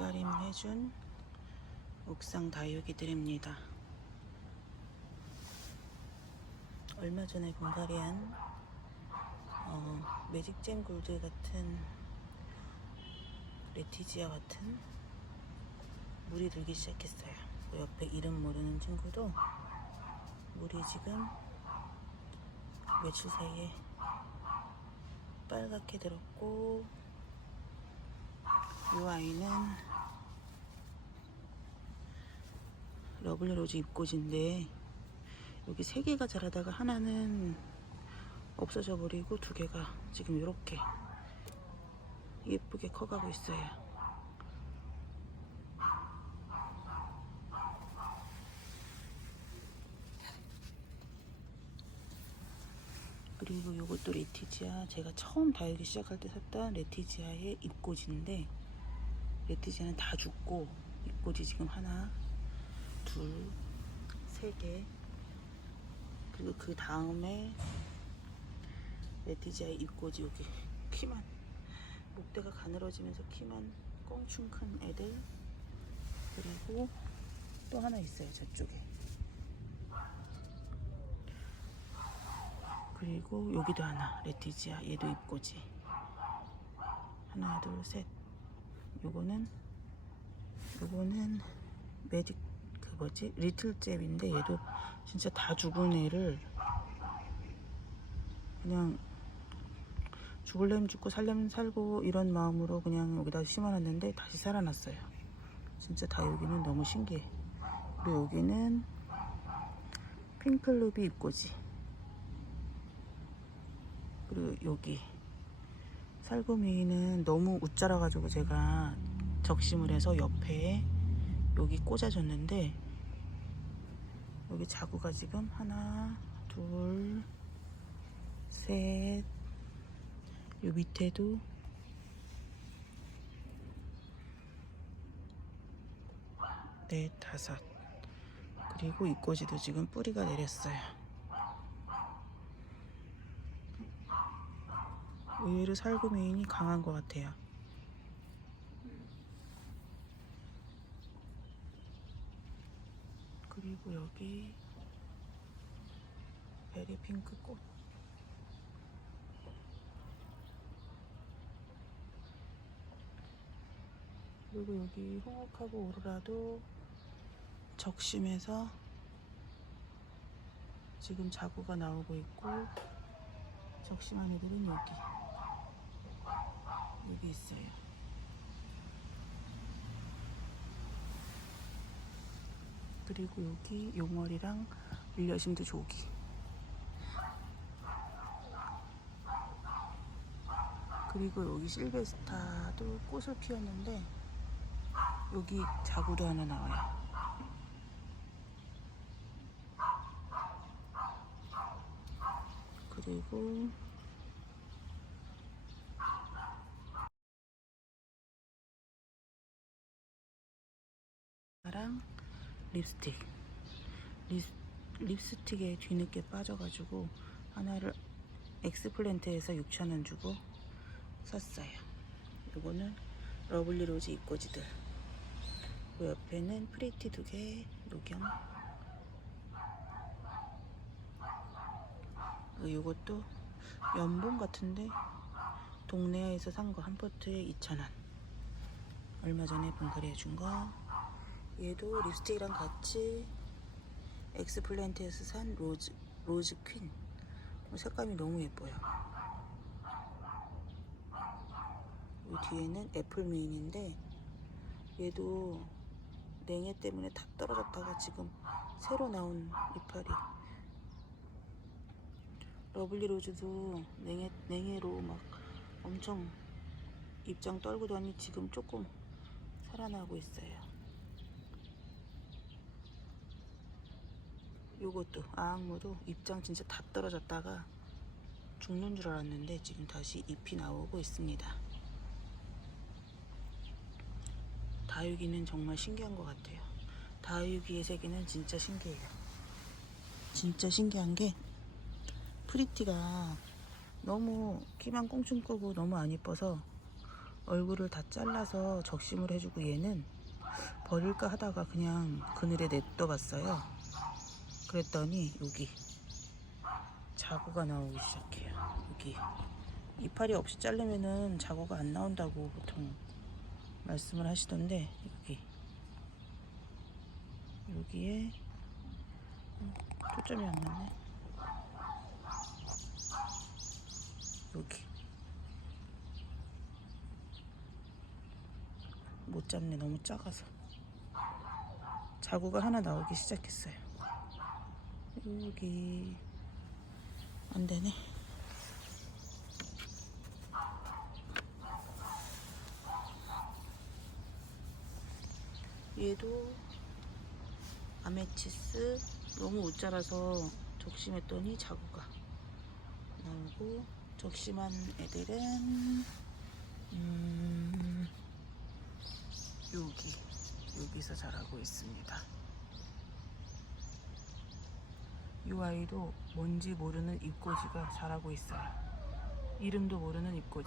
물가림 해준 옥상 다육이들입니다. 얼마 전에 분갈이한 어, 매직잼 골드 같은 레티지아 같은 물이 들기 시작했어요. 그 옆에 이름 모르는 친구도 물이 지금 며칠 사이에 빨갛게 들었고 이 아이는 러블리 로즈 잎꽂인데 여기 세 개가 자라다가 하나는 없어져 버리고 두 개가 지금 이렇게 예쁘게 커가고 있어요. 그리고 이것도 레티지아 제가 처음 다육이 시작할 때 샀던 레티지아의 잎꽂이인데 레티지아는 다 죽고 잎꽂이 지금 하나 둘 세 개. 그리고 그 다음에 레티지아의 잎꽂이 여기 키만. 목대가 가늘어지면서 키만. 껑충 큰 애들. 그리고 또 하나 있어요 저쪽에. 그리고 여기도 하나 레티지아. 얘도 잎꽂이 하나 둘 셋. 요거는 요거는 매직 그 뭐지? 리틀 잽인데 얘도 진짜 다 죽은 애를 그냥 죽을래면 죽고 살려면 살고 이런 마음으로 그냥 여기다 심어놨는데 다시 살아났어요. 진짜 다 여기는 너무 신기해. 그리고 여기는 핑클루비 잎꽂이 그리고 여기 살구미는 너무 웃자라가지고 제가 적심을 해서 옆에 여기 꽂아줬는데 여기 자구가 지금 하나 둘 셋 요 밑에도 넷 다섯. 그리고 이 꼬지도 지금 뿌리가 내렸어요. 의외로 살구미인이 강한 것 같아요 그리고 여기 베리 핑크 꽃. 그리고 여기 홍옥하고 오로라도 적심해서 지금 자구가 나오고 있고 적심한 애들은 여기 여기 있어요. 그리고 여기 용월이랑 일려심도 조기. 그리고 여기 실베스타도 꽃을 피웠는데 여기 자구도 하나 나와요. 그리고 랑 립스틱. 립, 립스틱에 뒤늦게 빠져가지고 하나를 엑스플랜트에서 6,000원 주고 샀어요. 이거는 러블리 로즈 입꼬지들. 그 옆에는 프리티 두개 녹용 이것도 연봉 같은데 동네에서 산 거 한 포트에 2,000원. 얼마 전에 분갈이 해준 거 얘도 립스틱이랑 같이 엑스플랜트에서 산 로즈 로즈 퀸 색감이 너무 예뻐요. 이 뒤에는 애플 메인인데 얘도 냉해 때문에 다 떨어졌다가 지금 새로 나온 이파리 러블리 로즈도 냉해, 냉해로 막 엄청 입장 떨구더니 지금 조금 살아나고 있어요. 요것도 아악무도 입장 진짜 다 떨어졌다가 죽는 줄 알았는데 지금 다시 잎이 나오고 있습니다. 다육이는 정말 신기한 것 같아요. 다육이의 세계는 진짜 신기해요. 진짜 신기한 게 프리티가 너무 키만 꽁충 끄고 너무 안 이뻐서 얼굴을 다 잘라서 적심을 해주고 얘는 버릴까 하다가 그냥 그늘에 냅둬봤어요. 그랬더니 여기 자구가 나오기 시작해요. 여기 이파리 없이 자르면은 자구가 안 나온다고 보통 말씀을 하시던데 여기. 여기에 음, 초점이 안 맞네. 여기. 못 잡네. 너무 작아서. 자구가 하나 나오기 시작했어요 여기 안 되네. 얘도 아메치스 너무 못 자라서 적심했더니 자구가 나오고 적심한 애들은 음, 여기 여기서 자라고 있습니다. 이 아이도 뭔지 모르는 잎꽂이가 자라고 있어요. 이름도 모르는 잎꽂이.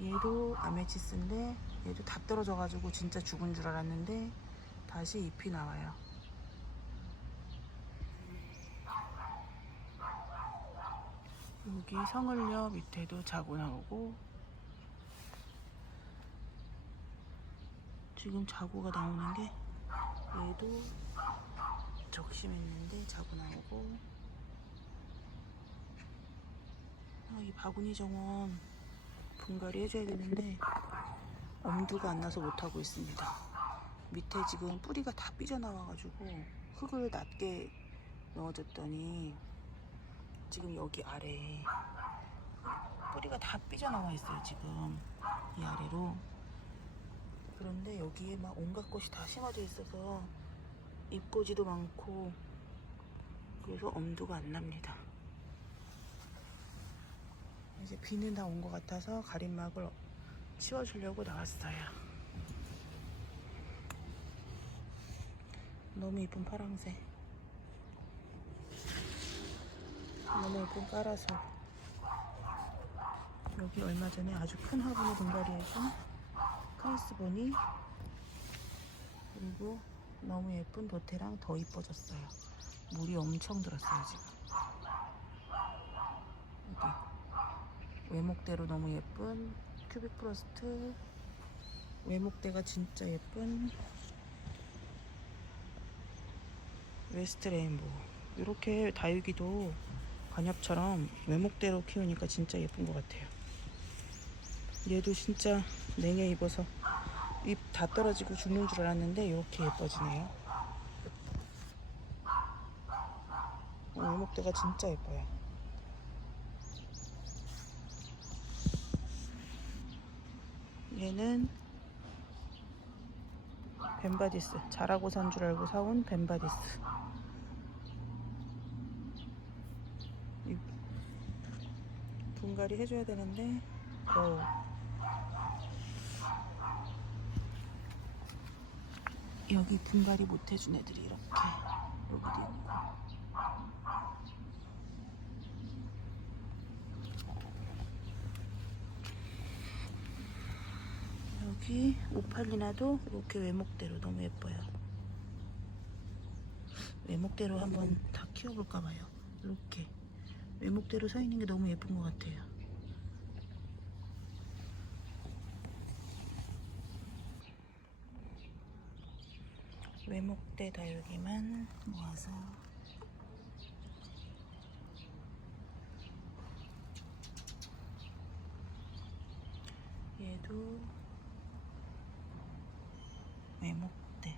얘도 아메치스인데 얘도 다 떨어져가지고 진짜 죽은 줄 알았는데 다시 잎이 나와요. 여기 성을려 밑에도 자고 나오고 지금 자고가 나오는 게 얘도 적심했는데 자고 나오고. 아, 이 바구니 정원 분갈이 해줘야 되는데 엄두가 안 나서 못하고 있습니다. 밑에 지금 뿌리가 다 삐져나와가지고 흙을 낮게 넣어줬더니 지금 여기 아래에 뿌리가 다 삐져나와 있어요 지금. 이 아래로. 그런데 여기에 막 온갖 것이 다 심어져 있어서 잎꽂이도 많고 그래서 엄두가 안 납니다. 이제 비는 다 온 것 같아서 가림막을 치워주려고 나왔어요. 너무 이쁜 파랑색 너무 예쁜 깔아서. 여기 얼마 전에 아주 큰 분갈이 해준 카이스보니 그리고 너무 예쁜 도태랑 더 이뻐졌어요. 물이 엄청 들었어요 지금. 여기 외목대로 너무 예쁜 큐빅 프로스트. 외목대가 진짜 예쁜 웨스트 레인보우. 이렇게 다육이도 관엽처럼 외목대로 키우니까 진짜 예쁜 것 같아요. 얘도 진짜 냉해 입어서 잎 다 떨어지고 죽는 줄 알았는데 이렇게 예뻐지네요. 어, 외목대가 진짜 예뻐요. 얘는 벤바디스 자라고 산 줄 알고 사온 벤바디스 이- 분갈이 해줘야 되는데 어. 여기 분갈이 못 해준 애들이 이렇게 여기도 있고 여기 오팔리나도 이렇게 외목대로 너무 예뻐요. 외목대로 한번 다 키워볼까 봐요. 이렇게 외목대로 서 있는 게 너무 예쁜 것 같아요. 외목대 다육이만 모아서 얘도 외목대.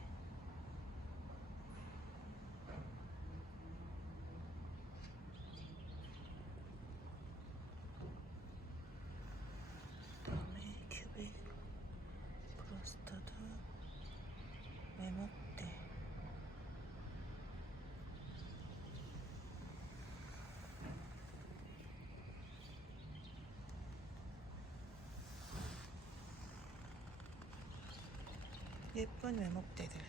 그다음에 큐빅 프로스터드 외목대 예쁜 외목대들